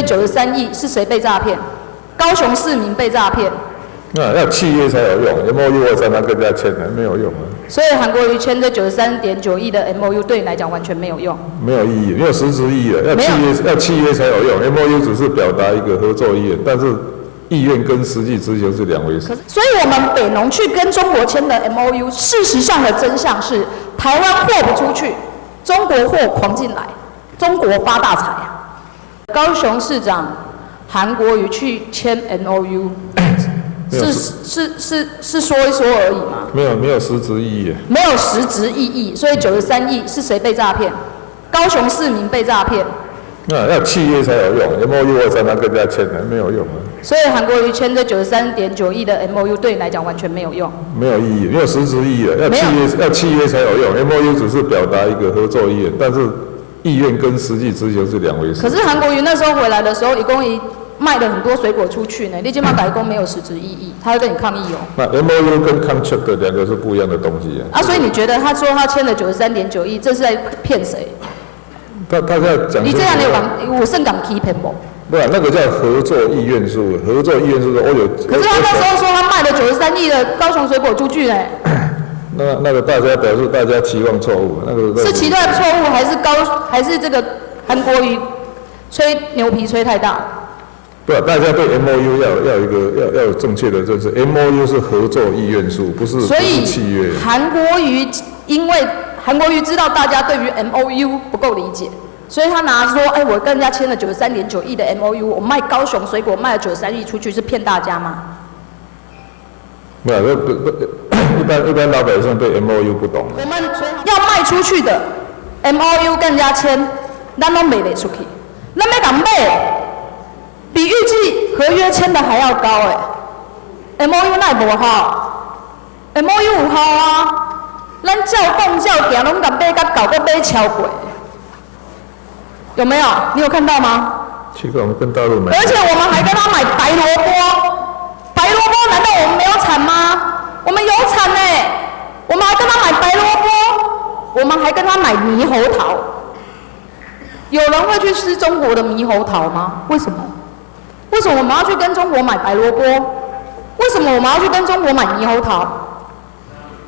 以93亿是谁被诈骗？高雄市民被诈骗。那要契约才有用 ，MOU 我常常跟人家签的，没有用啊。所以韩国瑜签这93.9亿的 MOU 对你来讲完全没有用，没有意义，没有实质意义的。要契约才有用 ，MOU 只是表达一个合作意愿，但是意愿跟实际执行是两回事。所以我们北农去跟中国签的 MOU， 事实上的真相是台湾货不出去，中国货狂进来，中国发大财啊！高雄市长韩国瑜去签 MOU。是说一说而已嘛，没有实质意义，没有实质意义，所以93亿是谁被诈骗？高雄市民被诈骗。那要契约才有用 ，MOU 我常常跟人家签的，没有用啊。所以韩国瑜签这93.9亿的 MOU 对你来讲完全没有用，没有意义，没有实质意义的。要契约才有用 ，MOU 只是表达一个合作意愿，但是意愿跟实际执行是两回事。可是韩国瑜那时候回来的时候，一共卖了很多水果出去呢，你今嘛改工没有实质意义，他会跟你抗议哦。那 MOU 跟 contract 的两个是不一样的东西啊。所以你觉得他说他签了93.9亿，这是在骗谁？他在讲。你这样有甚敢欺骗不？不然那个叫合作意愿书，合作意愿书我有。可是他那时候说他卖了93亿的高雄水果出去呢。那个大家表示大家期望错误，那个是期待错误还是这个韩国瑜吹牛皮吹太大？对啊，大家对 MOU 要有正确的认识 ，MOU 是合作意愿书，不是契约。韩国瑜因为韩国瑜知道大家对于 MOU 不够理解，所以他拿说，我跟人家签了93.9亿的 MOU， 我卖高雄水果卖了93亿出去，是骗大家吗？没有，一般老百姓对 MOU 不懂。我们要卖出去的 MOU 跟人家签，咱都卖得出去，咱要敢卖。比预计合约签的还要高MOU 那不好 ，MOU 有好啊，咱照讲照行拢甲买甲搞个买超贵，有没有？你有看到吗？奇怪，我们跟大陆买，而且我们还跟他买白萝卜，白萝卜难道我们没有产吗？我们有产我们还跟他买白萝卜，我们还跟他买猕猴桃。有人会去吃中国的猕猴桃吗？为什么？为什么我们要去跟中国买白萝卜？为什么我们要去跟中国买猕猴桃？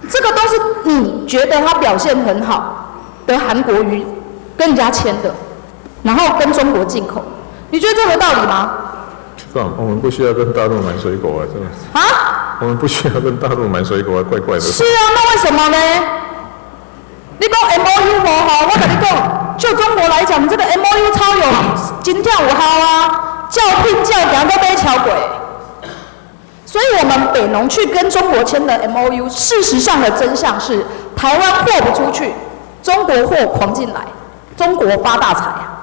这个都是你觉得他表现很好的韩国瑜跟人家签的，然后跟中国进口，你觉得这有道理吗？我们不需要跟大陆买水果真的是。啊？我们不需要跟大陆买水果怪怪的。是啊，那为什么呢？你讲 MOU 不好，我跟你讲，就中国来讲，这个 MOU 超有真正有好啊。照聘照行都买超贵，所以我们北农去跟中国签的 MOU， 事实上的真相是台湾货不出去，中国货狂进来，中国发大财啊！